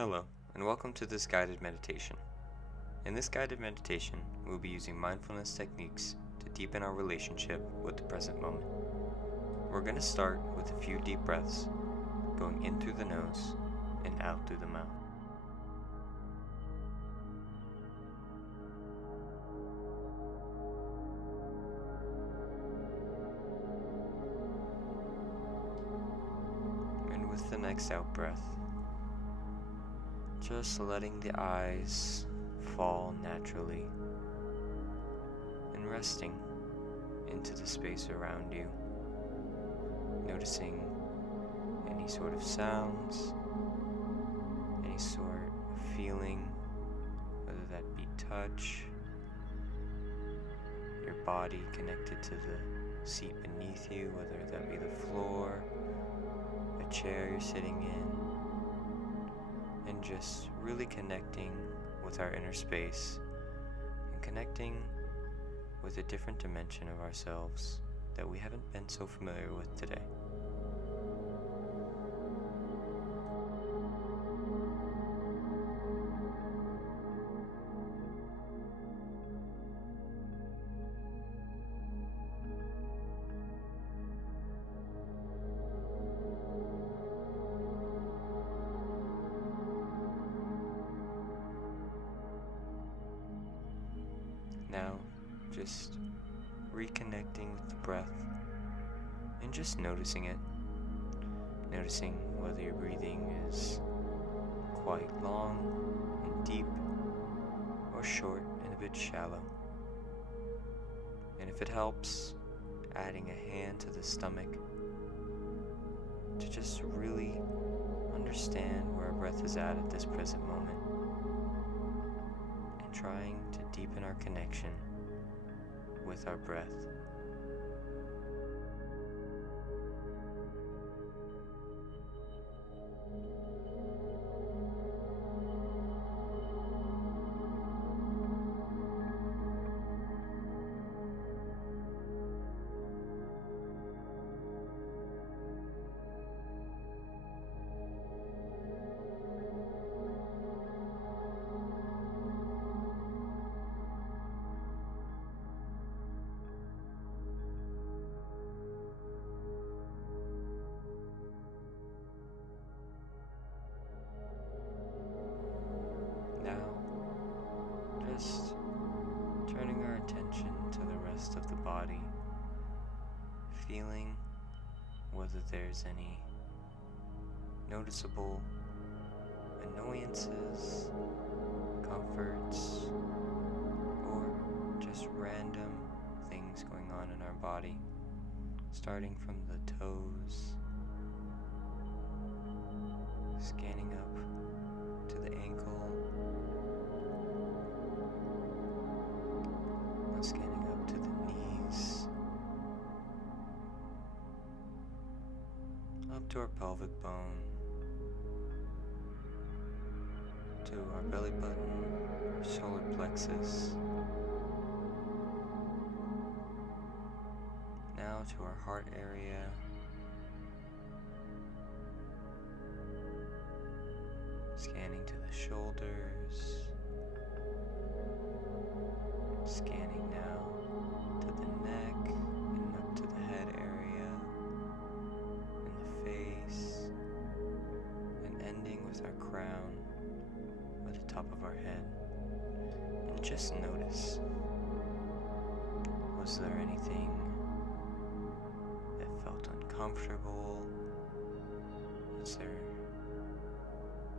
Hello, and welcome to this guided meditation. In this guided meditation, we'll be using mindfulness techniques to deepen our relationship with the present moment. We're going to start with a few deep breaths, going in through the nose and out through the mouth. And with the next out breath, just letting the eyes fall naturally and resting into the space around you, noticing any sort of sounds, any sort of feeling, whether that be touch, your body connected to the seat beneath you, whether that be the floor, a chair you're sitting in, and just really connecting with our inner space and connecting with a different dimension of ourselves that we haven't been so familiar with today. Now, just reconnecting with the breath and just noticing it. Noticing whether your breathing is quite long and deep or short and a bit shallow. And if it helps, adding a hand to the stomach to just really understand where our breath is at this present moment. Trying to deepen our connection with our breath. Just turning our attention to the rest of the body, feeling whether there's any noticeable annoyances, comforts, or just random things going on in our body, starting from the toes, scanning up to the ankle, scanning up to the knees, up to our pelvic bone, to our belly button, our solar plexus, now to our heart area, scanning to the shoulders, scanning now to the neck and up to the head area and the face, and ending with our crown or the top of our head. And just notice, was there anything that felt uncomfortable? Was there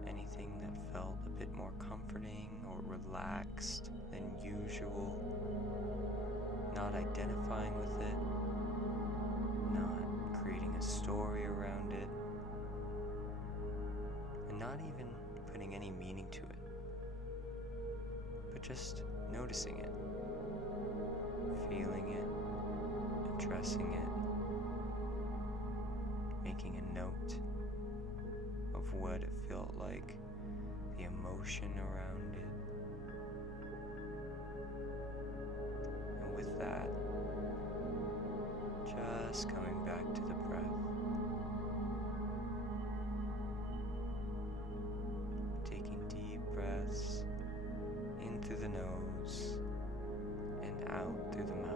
anything that felt a bit more comforting or relaxed than usual? Not identifying with it, not creating a story around it, and not even putting any meaning to it, but just noticing it, feeling it, addressing it, making a note of what it felt like, the emotion around it. And with that, just coming back to the breath, taking breaths in through the nose and out through the mouth.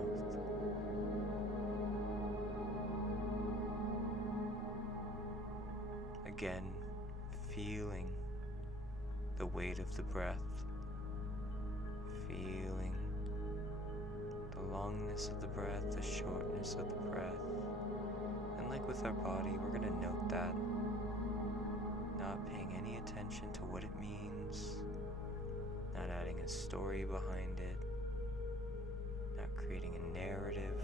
Again, feeling the weight of the breath, feeling the longness of the breath, the shortness of the breath. And like with our body, we're going to note that, not paying any attention to what it means, not adding a story behind it, not creating a narrative,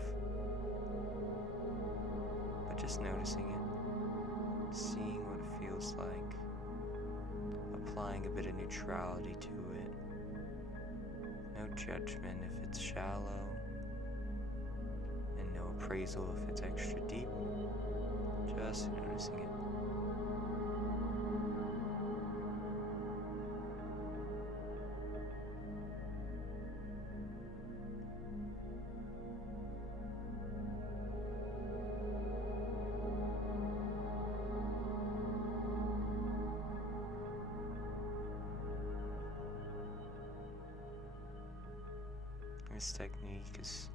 but just noticing it, seeing what it feels like, applying a bit of neutrality to it. No judgment if it's shallow, and no appraisal if it's extra deep, just noticing it. This technique is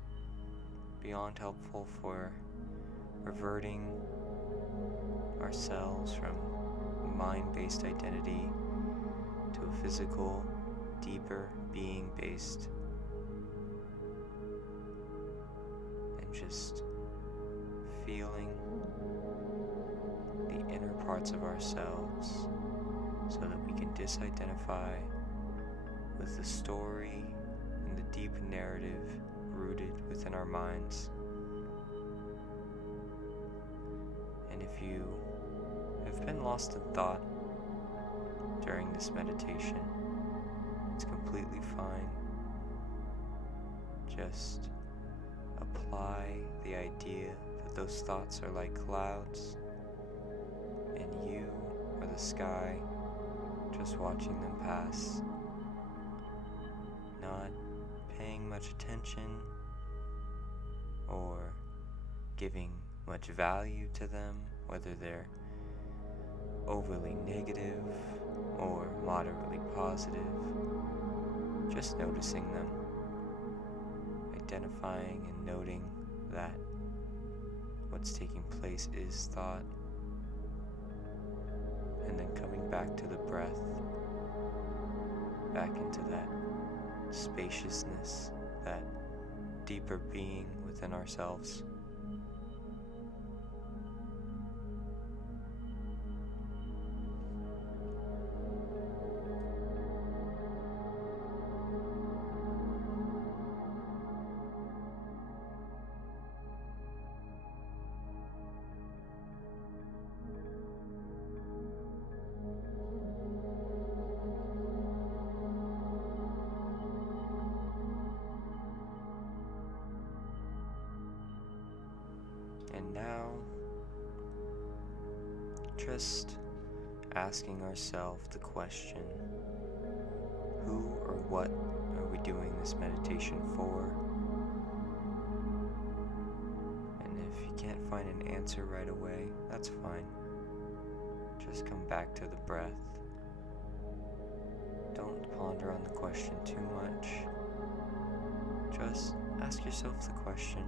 beyond helpful for reverting ourselves from mind-based identity to a physical, deeper, being-based, and just feeling the inner parts of ourselves so that we can disidentify with the story and the deep narrative rooted within our minds. And if you have been lost in thought during this meditation, it's completely fine. Just apply the idea that those thoughts are like clouds and you are the sky, just watching them pass, not paying much attention or giving much value to them, whether they're overly negative or moderately positive. Just noticing them, identifying and noting that what's taking place is thought, and then coming back to the breath, back into that spaciousness, that deeper being within ourselves. And now, just asking ourselves the question, who or what are we doing this meditation for? And if you can't find an answer right away, that's fine. Just come back to the breath. Don't ponder on the question too much. Just ask yourself the question.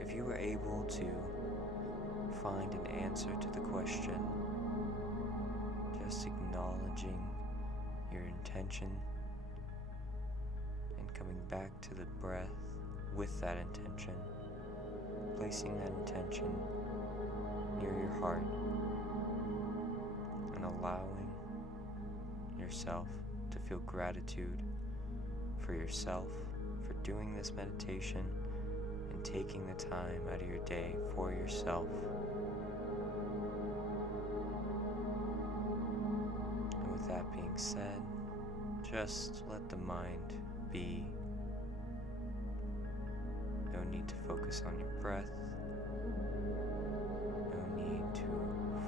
If you were able to find an answer to the question, just acknowledging your intention and coming back to the breath with that intention, placing that intention near your heart and allowing yourself to feel gratitude for yourself for doing this meditation and taking the time out of your day for yourself. And with that being said, just let the mind be. No need to focus on your breath. No need to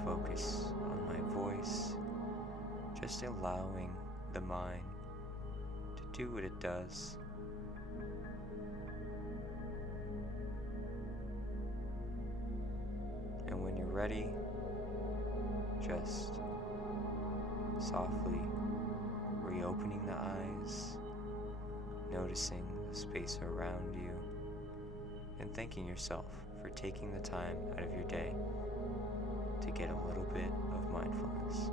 focus on my voice. Just allowing the mind to do what it does. ready, just softly reopening the eyes, noticing the space around you, and thanking yourself for taking the time out of your day to get a little bit of mindfulness.